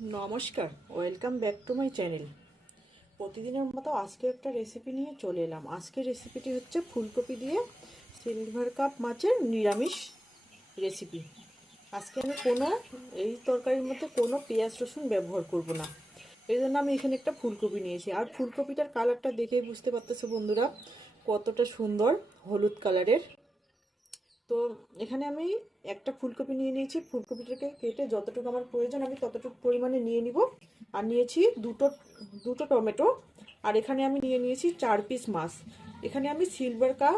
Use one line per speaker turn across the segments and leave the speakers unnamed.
নমস্কার, welcome back to my channel. প্রতিদিনের মতো আজকে একটা রেসিপি নিয়ে চলে এলাম। আজকের রেসিপিটি হচ্ছে ফুলকপি দিয়ে সিলভার কাপ মাছের নিরামিষ রেসিপি আজকে আমি কোনো, এই তরকারির মধ্যে কোনো পেঁয়াজ রসুন ব্যবহার করব না। এই জন্য আমি এখানে একটা ফুলকপি নিয়েছি। আর ফুলকপিটার কালারটা দেখেই বুঝতে পারতেছে বন্ধুরা, কতটা সুন্দর হলুদ কালারের তো এখানে আমি একটা ফুলকপি নিয়ে নিয়েছি। ফুলকপিটাকে কেটে যতটুকু আমার প্রয়োজন আমি ততটুকু পরিমাণে নিয়ে নিব। আর নিয়েছি দুটো দুটো টমেটো। আর এখানে আমি নিয়ে নিয়েছি চার পিস মাছ। এখানে আমি সিলভার কা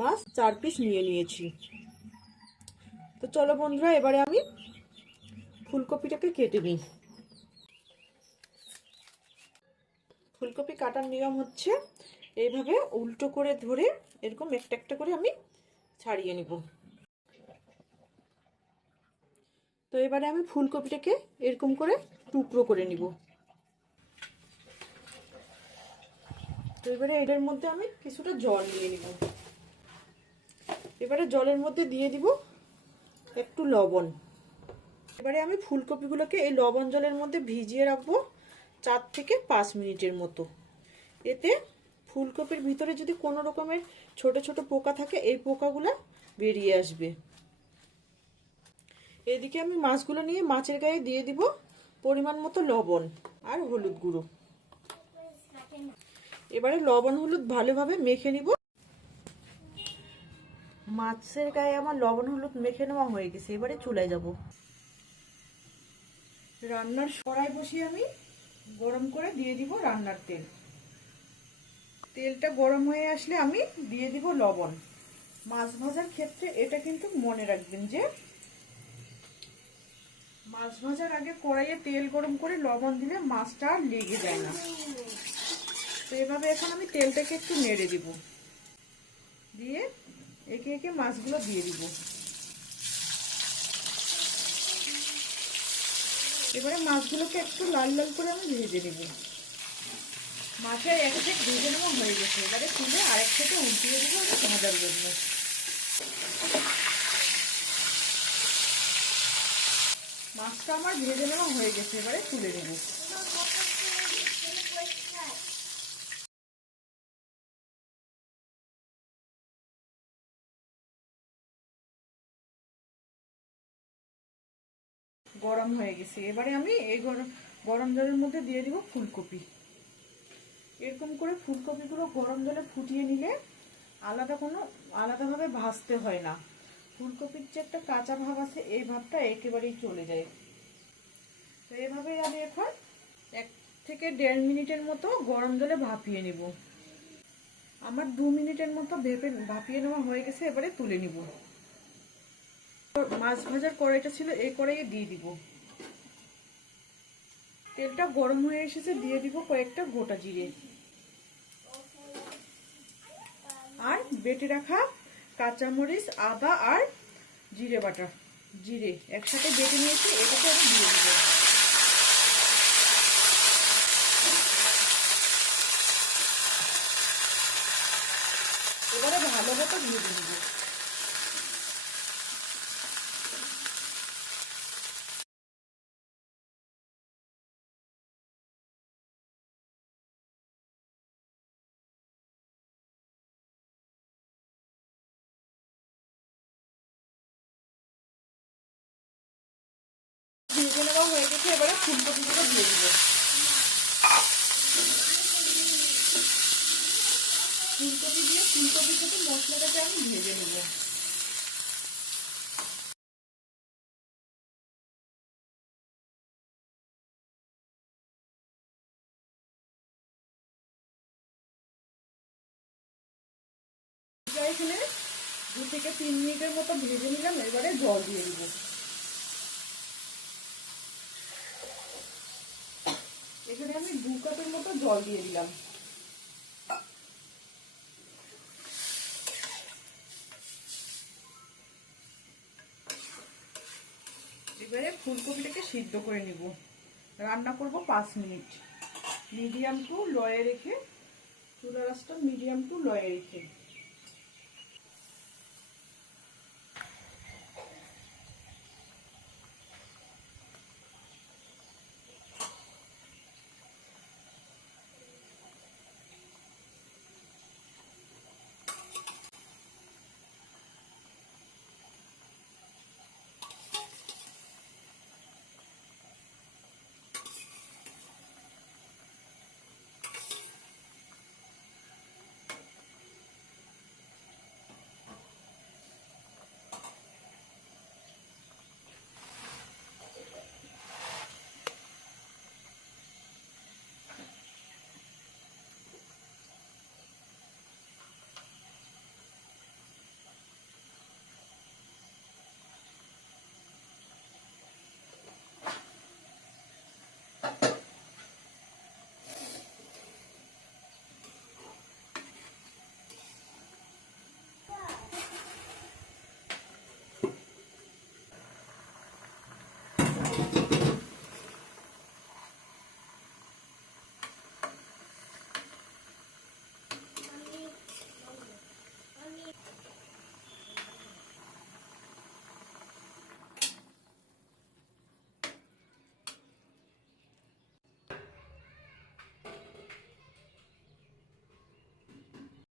মাছ চার পিস নিয়ে নিয়েছি। তো চলো বন্ধুরা, এবারে আমি ফুলকপিটাকে কেটে নিই। ফুলকপি কাটার নিয়ম হচ্ছে, এইভাবে উল্টো করে ধরে এরকম একটা একটা করে আমি ছাড়িয়ে নিব। তো এবারে আমি ফুলকপিটাকে এরকম করে টুকরো করে নিব। তো এবারে এটার মধ্যে আমি কিছুটা জল দিয়ে নিব। এবারে জলের মধ্যে দিয়ে দিব একটু লবণ। এবারে আমি ফুলকপিগুলোকে এই লবণ জলের মধ্যে ভিজিয়ে রাখব চার থেকে পাঁচ মিনিটের মতো। এতে ফুলকপির ভিতরে যদি কোনো রকমের ছোট ছোট পোকা থাকে, এই পোকাগুলো বেরিয়ে আসবে। এদিকে আমি মাছগুলো নিয়ে মাছের গায়ে দিয়ে দিব পরিমাণ মতো লবণ আর হলুদ গুঁড়ো। এবারে লবণ হলুদ ভালোভাবে মেখে নিব। মাছের গায়ে আমার লবণ হলুদ মেখে নেওয়া হয়ে গেছে, এবারে চুলায় যাব। রান্নার সরাই বসিয়ে আমি গরম করে দিয়ে দিব রান্নার তেল। তেলটা গরম হয়ে আসলে আমি দিয়ে দিব লবণ। মাছ ভাজার ক্ষেত্রে এটা কিন্তু মনে রাখবেন যে, মাছ ভাজার আগে কড়াইয়ে তেল গরম করে লবণ দিলে মাছটা আর লেগে যায় না। তো এভাবে এখন আমি তেলটাকে একটু নেড়ে দিব। দিয়ে একে একে মাছগুলো দিয়ে দিব। এবারে মাছগুলোকে একটু লাল লাল করে আমি ভেজে নেব। মাছের এক থেকে ভেজে নেওয়া হয়ে গেছে। এবারে তুলে আরেক থেকে উল্টিয়ে দেবো ভাজার জন্য। মাছটা আমার ভেজে নেওয়া হয়ে গেছে, এবারে তুলে নেব। গরম হয়ে গেছে। এবারে আমি এই গরম গরম জলের মধ্যে দিয়ে দিব ফুলকপি। এরকম করে ফুলকপিগুলো গরম জলে ফুটিয়ে নিলে আলাদা কোনো, আলাদাভাবে ভাজতে হয় না। ফুলকপির যে একটা কাঁচা ভাব আছে, এই ভাবটা একেবারেই চলে যায়। তো এভাবে আমি এখন এক থেকে দেড় মিনিটের মতো গরম জলে ভাপিয়ে নিব। আমার দু মিনিটের মতো ভেপে, ভাপিয়ে নেওয়া হয়ে গেছে, এবারে তুলে নিব। মাছ ভাজার কড়াইটা ছিল, এই কড়াইয়ে দিয়ে দিব। তেলটা গরম হয়ে এসেছে, দিয়ে দিব কয়েকটা গোটা জিরে আর বেটে রাখা কাঁচামরিচ, আদা আর জিরে বাটা। জিরে, একসাথে বেটে নিয়েছি, এটাকে আমি দিয়ে দিব। এবারে ভালো মতো দিয়ে দিব। ভেজে নেওয়া হয়ে গেছে, এবারে ফুলকপিগুলো দিয়ে দিব। ফুলকপি দিয়ে ফুলকপির সাথে মশলাটাকে আমি ভেজে নেব। এখানে দু থেকে তিন মিনিটের মতো ভেজে নিলাম, এবারে জল দিয়ে দিব এখানে আমি দু কাপের মতো জল দিয়ে দিলাম। এবারে ফুলকপিটাকে সিদ্ধ করে নিব। রান্না করব পাঁচ মিনিট। মিডিয়াম টু লয়ে রেখে, চুলা রাসটা মিডিয়াম টু লয়ে রেখে। Thank you.